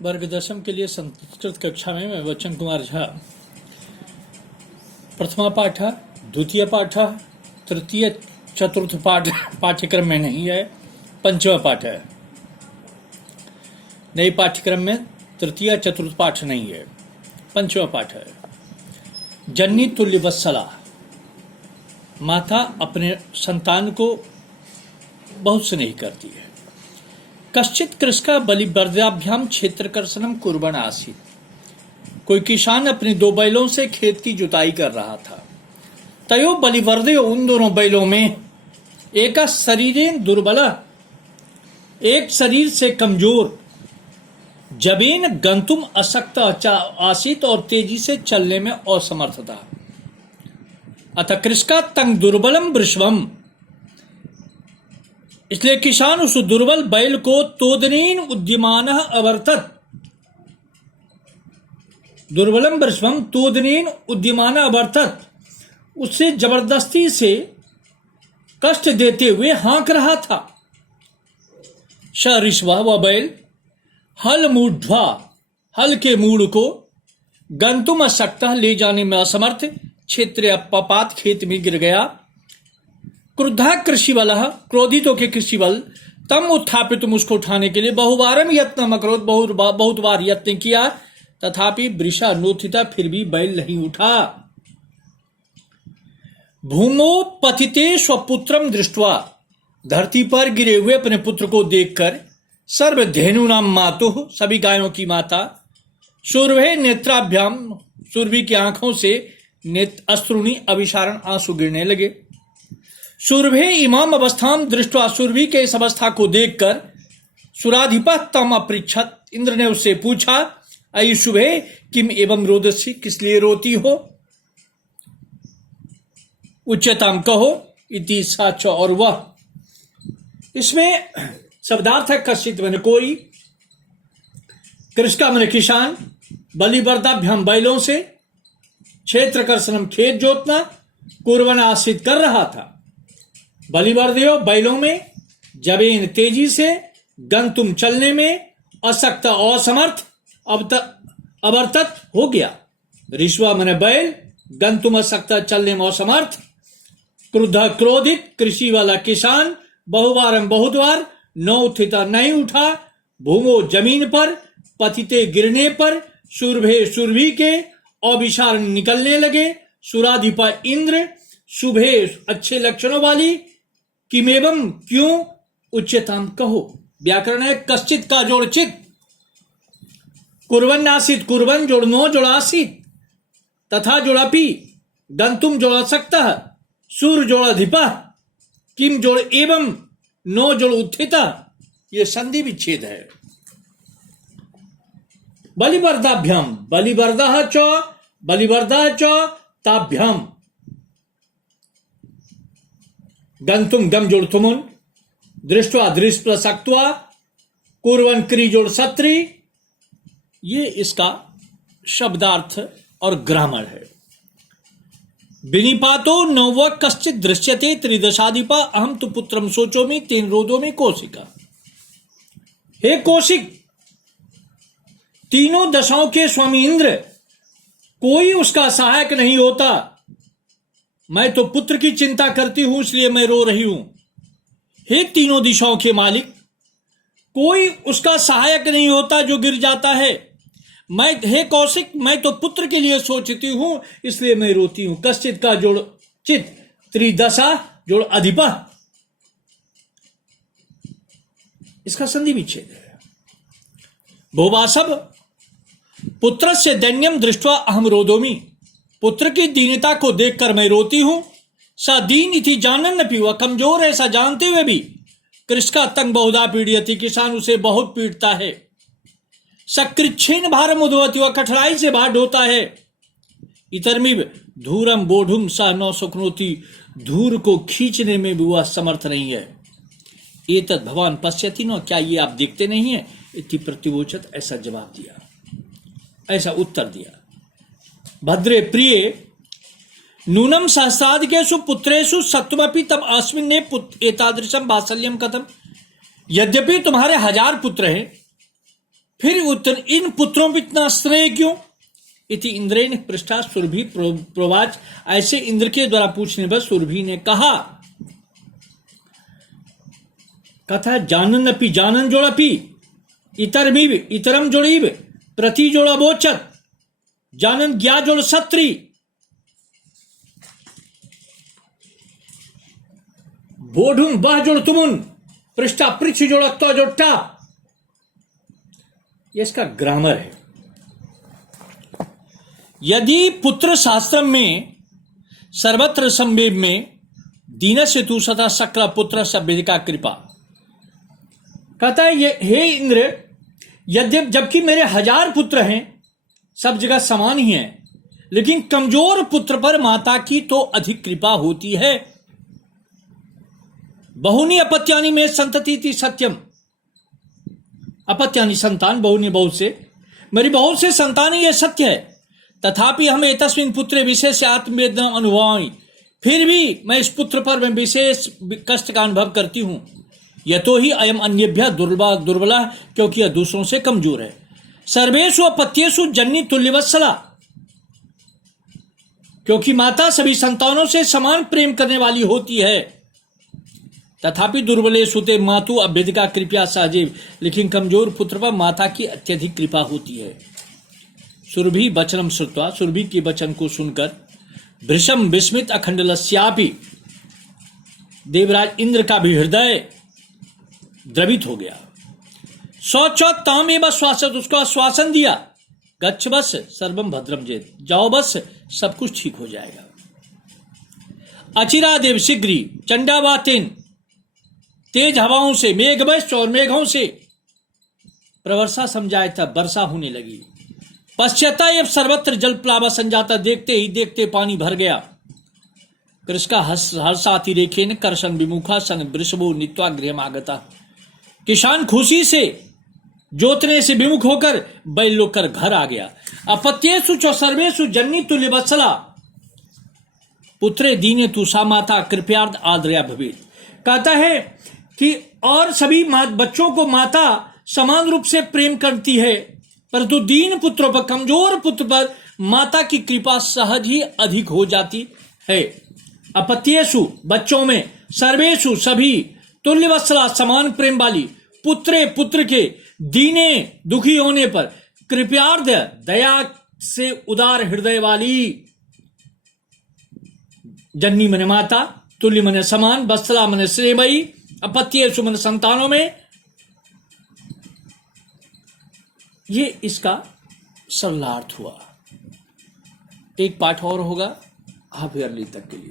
वर्ग दशम के लिए संस्कृत कक्षा में मैं वचन कुमार झा प्रथमा पाठ, द्वितीय पाठ, तृतीय चतुर्थ पाठ पाठ्यक्रम में नहीं है, पंचमा पाठ है। नई पाठ्यक्रम में तृतीय चतुर्थ पाठ नहीं है, पंचमा पाठ है। जननी तुल्य वत्सला, माता अपने संतान को बहुत स्नेह करती है। कश्चित कृषका बलिवर्दाभ्याम क्षेत्रकर्षणम कुर्वन् आसीत्, कोई किसान अपने दो बैलों से खेत की जुताई कर रहा था। तयो बलिवर्दे, उन दोनों बैलों में एक शरीरेन दुर्बला, एक शरीर से कमजोर, जबेन गंतुम अशक्त आसीत, और तेजी से चलने में असमर्थ था। अतः कृषका तंग दुर्बलम वृषभम, इसलिए किसान उस दुर्बल बैल को तोदनेन उद्यमान अवर्तत, दुर्बलम वृषभम तोदनेन उद्यमान अवर्तत, उससे जबरदस्ती से कष्ट देते हुए हाँक रहा था। स ऋषभा, वह बैल, हल मूढ़ा, हल के मूढ़ को, गंतुम अशक्त, ले जाने में असमर्थ, क्षेत्र अपपात, खेत में गिर गया। क्रुद्धा कृषि बल, क्रोधित होकर कृषि बल, तम उत्थापित, उसको उठाने के लिए बहुबारम यत्न अकरोध, बहुत बार यत्न किया, तथापि वृषा नोथिता, फिर भी बैल नहीं उठा। भूमो पतिते स्वपुत्रम दृष्ट्वा, धरती पर गिरे हुए अपने पुत्र को देखकर, सर्वधेनु नाम मातुः, सभी गायों की माता, सुरभे नेत्राभ्याम, सुरभि की आंखों से अश्रुणी अभिसारण, आंसू गिरने लगे। सुरभे इमाम अवस्थाम दृष्टवा, सुरभि के इस अवस्था को देखकर, सुराधिपा तम अपृच्छत, इंद्र ने उससे पूछा, अयि शुभे किम एवं रोदसी, किस लिए रोती हो? उच्चतम कहो इति साच, और वह, इसमें शब्दार्थ है कश्चित मैंने कोई, कृषका मैंने किसान, बलिवर्दाभ्याम बैलों से, क्षेत्रकर्षणम खेत जोतना, कुर्वन् आसीत् कर रहा था, बलिवर्दयो बैलों में, जबेन तेजी से, गंतुम चलने में, अशक्त असमर्थ, अवर्तत हो गया। ऋषवा मने बैल, गंतुम अशक्त चलने में असमर्थ, क्रुद्ध क्रोधित, कृषि वाला किसान, बहुबारम बहुत बार, न उत्थिता नहीं उठा, भूमो जमीन पर, पतिते गिरने पर, सुरभे सुरभि के, अभिसारण निकलने लगे, सुराधिपा इंद्र, शुभे अच्छे लक्षणों वाली, किमेवं क्यों, उच्चतम कहो। व्याकरण है कश्चित का जोड़ चित, कुर्वन् आसीत्, कुर्वन् जोड़ नो जोड़ आसीत्, तथा जोड़ अपि, गंतुम जोड़ सकता, सूर जोड़ अधिपा, किम जोड़ एवं, नो जोड़ उत्थिता, ये संधि विच्छेद है। बलिवर्दाभ्याम, बलिवर्दा च ताभ्याम, गंतुम गम जोड़ तुमुन, दृष्टवा दृष्ट सक्त्वा, कुर्वन् क्री जोड़ सत्री, ये इसका शब्दार्थ और ग्रामर है। विनिपातो नव कश्चित दृश्यते त्रिदशाधिपा, अहम तो पुत्रम सोचोमि तेन रोदोमि कौशिका। हे कौशिक, तीनों दशाओं के स्वामी इंद्र, कोई उसका सहायक नहीं होता, मैं तो पुत्र की चिंता करती हूं, इसलिए मैं रो रही हूं। हे तीनों दिशाओं के मालिक, कोई उसका सहायक नहीं होता जो गिर जाता है। हे कौशिक, मैं तो पुत्र के लिए सोचती हूं, इसलिए मैं रोती हूं। कश्चित का जोड़ चित, त्रिदशा जोड़ अधिपा, इसका संधि विच्छेद है। भोवासव, पुत्र से दैन्यम दृष्ट्वा अहम रोदोमि, पुत्र की दीनता को देखकर मैं रोती हूं। स दीन इति जानन अपि, वह कमजोर है ऐसा जानते हुए भी, कृषका तंग बहुधा पीड़यति, किसान उसे बहुत पीड़ता है। सकृच्छेन भारम उद्भवति, वह कठिनाई से भार ढोता है। इतरमिव धूरम बोढ़ुम स न शक्नोति, धूर को खींचने में भी वह समर्थ नहीं है। एतद् भवान पश्यति न, क्या ये आप देखते नहीं है? इति प्रतिवोचत, ऐसा जवाब दिया, ऐसा उत्तर दिया। भद्रे प्रिय नूनम सहस्राधिकेषु पुत्रेषु सत्वमपि तब अस्मिन् एतादृशम वात्सल्यम कथम, यद्यपि तुम्हारे 1000 पुत्र हैं, फिर इन पुत्रों में इतना स्नेह क्यों? इति इंद्रेण पृष्ठा सुरभि प्रोवाच। ऐसे इंद्र के द्वारा पूछने पर सुरभि ने कहा जानन जानन जोड़पी इतरम जोड़ीब प्रति जोड़ा बोचत जानन ज्ञा जोड़ सत्री बोढुम बह जोड़ तुमुन पृष्ठा पृछ जोड़ तो जोटा। ये इसका ग्रामर है। यदि पुत्र शास्त्र में सर्वत्र संवेद में दीन से तू सदा सक्र पुत्र सभ्य का कृपा। कहता है ये हे इंद्र, यद्यप जबकि मेरे 1000 पुत्र हैं, सब जगह समान ही हैं, लेकिन कमजोर पुत्र पर माता की तो अधिक कृपा होती है। बहुनी अपत्यानि में संतति थी सत्यम। अपत्यानि संतान, बहुनी बहुत से, मेरी बहुत से संतान है, यह सत्य है। तथापि हम एतस्मिन् पुत्रे विशेष आत्मवेदना अनुभवामि। फिर भी मैं इस पुत्र पर मैं विशेष कष्ट का अनुभव करती हूं। यतो ही अयम अन्येभ्यः दुर्बला, क्योंकि यह दूसरों से कमजोर है। सर्वेषु अपत्येषु जननी तुल्यवत्सला, क्योंकि माता सभी संतानों से समान प्रेम करने वाली होती है। तथापि दुर्बलेषु ते मातु अभ्यधिका कृपया सहजीव, लेकिन कमजोर पुत्र पर माता की अत्यधिक कृपा होती है। सुरभि वचनम श्रुत्वा, सुरभि के वचन को सुनकर भृशम विस्मित अखंडलस्यापि, देवराज इंद्र का भी हृदय द्रवित हो गया। सोचो ताम एवं श्वासत, उसको आश्वासन दिया, गच्छ बस सर्वम भद्रम जेत, जाओ बस सब कुछ ठीक हो जाएगा। अचिरा देव शीघ्री चंडावातेन, तेज हवाओं से मेघवश और मेघों से प्रवर्षा समझाए तब वर्षा होने लगी। पश्चात सर्वत्र जल प्लावा संजाता, देखते ही देखते पानी भर गया। कृष्का हर्षाति रेखेन करशन विमुखा सन वृषभो नीत्वा गृहमागता। किसान खुशी से जोतने से विमुख होकर बैल लोकर घर आ गया। अपत्येषु च सर्वेषु जननी तुल्य वत्सला, पुत्रे दीने तू सा माता कृपयार्थ आद्रया भवेत्। कहता है कि और सभी बच्चों को माता समान रूप से प्रेम करती है, परंतु दीन पुत्रों पर, कमजोर पुत्र पर माता की कृपा सहज ही अधिक हो जाती है। अपत्येषु बच्चों में, सर्वेषु सभी, तुल्यवत्सला समान प्रेम वाली, पुत्रे पुत्र के, दीने दुखी होने पर, कृपयार्थ दया से उदार हृदय वाली। जननी मने माता, तुल्य मने समान, वत्सला मने स्नेहमयी, अपत्येषु मने संतानों में। ये इसका सरलार्थ हुआ। एक पाठ और होगा हाफ ईयरली तक के लिए।